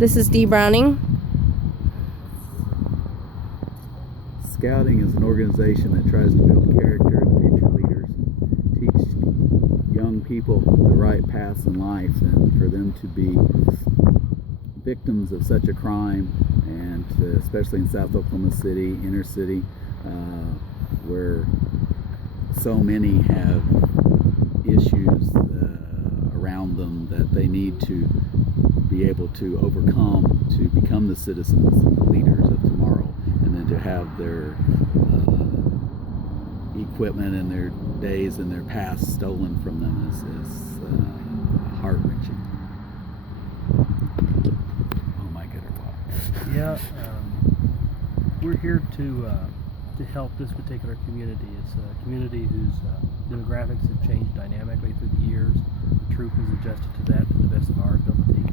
This is Dee Browning. Scouting is an organization that tries to build character and future leaders, teach young people the right paths in life, and for them to be victims of such a crime, and especially in South Oklahoma City, inner city, where so many have issues around them that they need to be able to overcome to become the citizens and the leaders of tomorrow, and then to have their equipment and their days and their past stolen from them is heart-wrenching. Oh my goodness. Yeah, we're here to help this particular community. It's a community whose demographics have changed dynamically through the years. The troop has adjusted to that to the best of our ability.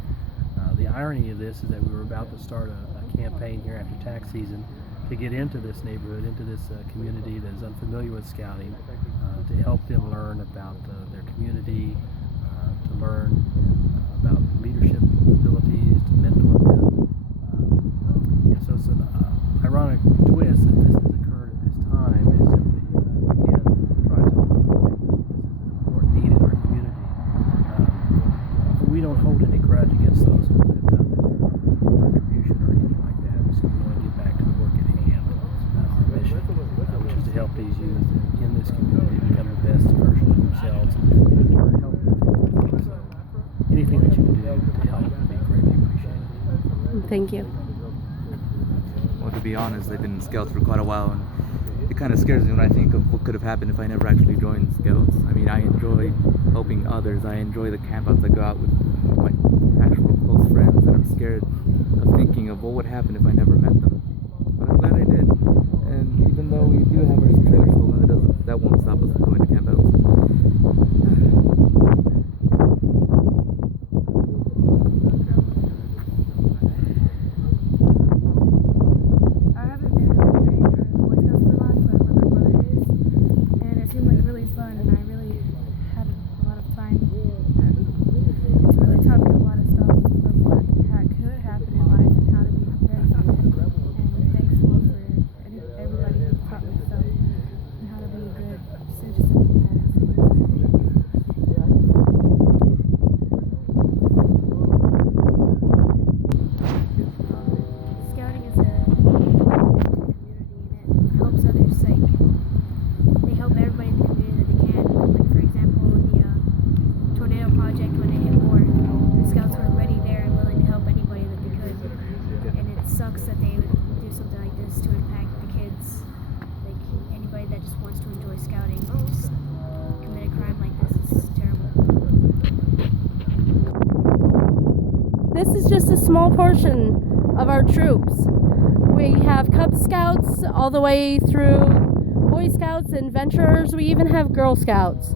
The irony of this is that we were about to start a campaign here after tax season to get into this neighborhood, into this community that is unfamiliar with scouting, to help them learn about their community, to learn about leadership abilities, to mentor them. And so it's an ironic twist that this has occurred at this time, and simply, again, tries to make this is an important need in our community. We don't hold any grudge against those who have done this contribution or anything like that. We simply want to get back to the work at hand, our mission, which is to help these youth in this community become the best version of themselves, and in turn help the community. So anything that you can do to help would be greatly appreciated. Thank you. Well, to be honest, I've been in Scouts for quite a while, and it kind of scares me when I think of what could have happened if I never actually joined Scouts. I mean, I enjoy helping others. I enjoy the campouts. I go out with my actual close friends, and I'm scared of thinking of what would happen if I never met them. But I'm glad I did. And even though we do have our trailers stolen, that won't stop us from going to campouts. This is just a small portion of our troops. We have Cub Scouts all the way through Boy Scouts and Venturers. We even have Girl Scouts.